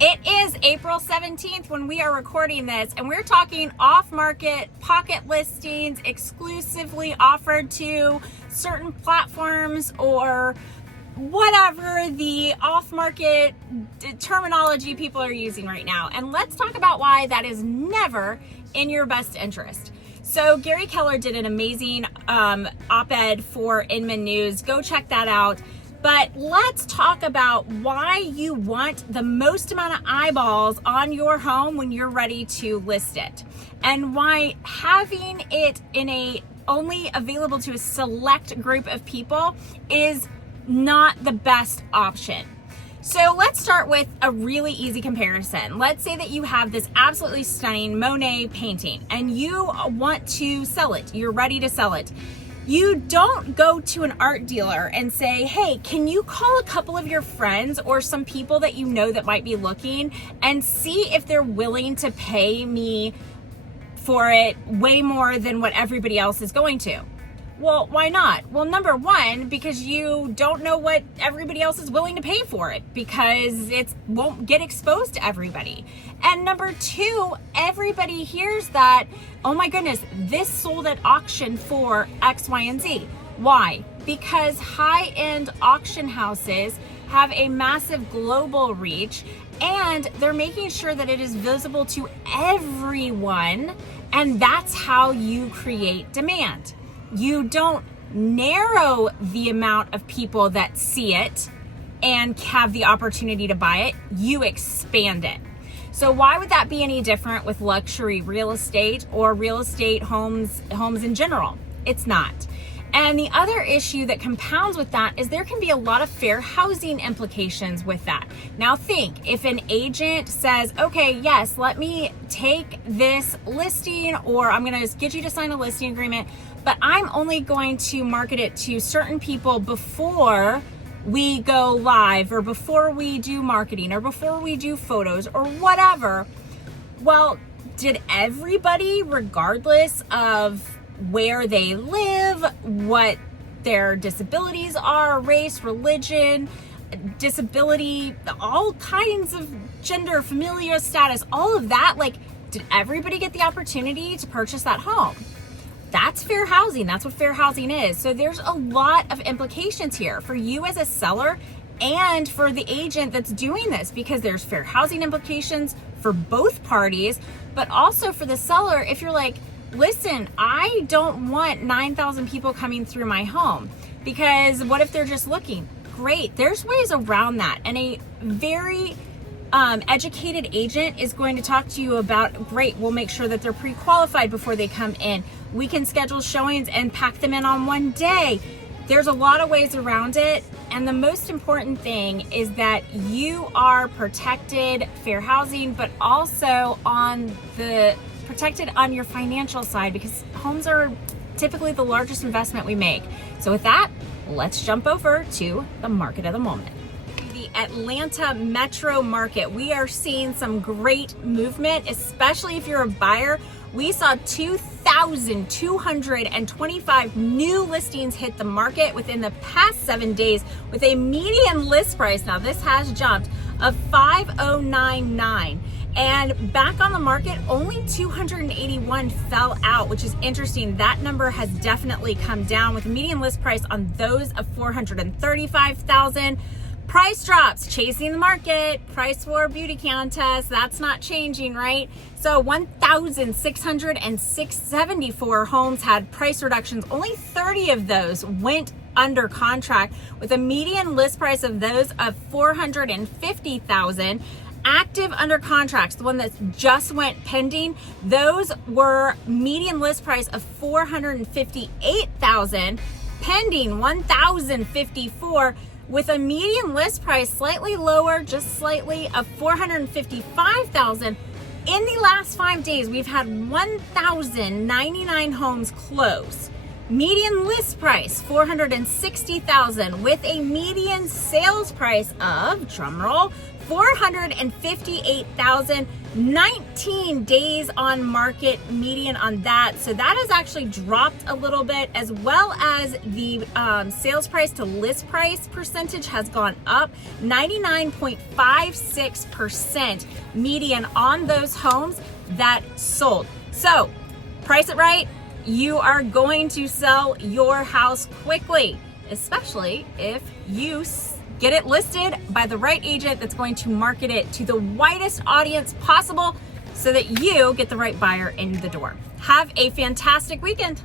It is April 17th when we are recording this, and we're talking off-market pocket listings exclusively offered to certain platforms or whatever the off-market terminology people are using right now. And let's talk about why that is never in your best interest. So Gary Keller did an amazing op-ed for Inman News. Go check that out. But let's talk about why you want the most amount of eyeballs on your home when you're ready to list it, and why having it in a only available to a select group of people is not the best option. So let's start with a really easy comparison. Let's say that you have this absolutely stunning Monet painting and you want to sell it. You're ready to sell it. You don't go to an art dealer and say, hey, can you call a couple of your friends or some people that you know that might be looking and see if they're willing to pay me for it way more than what everybody else is going to? Well, why not? Well, number one, because you don't know what everybody else is willing to pay for it, because it won't get exposed to everybody. And number two, everybody hears that, oh my goodness, this sold at auction for X, Y, and Z. Why? Because high-end auction houses have a massive global reach, and they're making sure that it is visible to everyone, and that's how you create demand. You don't narrow the amount of people that see it and have the opportunity to buy it, you expand it. So why would that be any different with luxury real estate or real estate homes in general? It's not. And the other issue that compounds with that is there can be a lot of fair housing implications with that. Now think, if an agent says, okay, yes, let me take this listing, or I'm gonna get you to sign a listing agreement, but I'm only going to market it to certain people before we go live, or before we do marketing, or before we do photos, or whatever. Well, did everybody, regardless of where they live, what their disabilities are, race, religion, disability, all kinds of gender, familial status, all of that, like, did everybody get the opportunity to purchase that home? That's fair housing. That's what fair housing is. So there's a lot of implications here for you as a seller and for the agent that's doing this, because there's fair housing implications for both parties, but also for the seller. If you're like, listen, I don't want 9,000 people coming through my home, because what if they're just looking? Great. There's ways around that. And a very educated agent is going to talk to you about, great, we'll make sure that they're pre-qualified before they come in. We can schedule showings and pack them in on one day. There's a lot of ways around it. And the most important thing is that you are protected, fair housing, but also protected on your financial side, because homes are typically the largest investment we make. So with that, let's jump over to the market of the moment. The Atlanta metro market, we are seeing some great movement, especially if you're a buyer. We saw 2,225 new listings hit the market within the past 7 days, with a median list price, now this has jumped, of $5,099. And back on the market, only 281 fell out, which is interesting. That number has definitely come down, with a median list price on those of $435,000. Price drops, chasing the market, price war beauty contest, that's not changing, right? So 1,674 homes had price reductions. Only 30 of those went under contract, with a median list price of those of $450,000. Active under contracts, the one that just went pending, those were median list price of $458,000, pending 1,054, with a median list price slightly lower, just slightly, of $455,000. In the last 5 days, we've had 1,099 homes close. Median list price, $460,000 with a median sales price of, drumroll, $458,000. 19 days on market median on that. So that has actually dropped a little bit, as well as the sales price to list price percentage has gone up, 99.56% median on those homes that sold. So price it right. You are going to sell your house quickly, especially if you get it listed by the right agent that's going to market it to the widest audience possible so that you get the right buyer in the door. Have a fantastic weekend.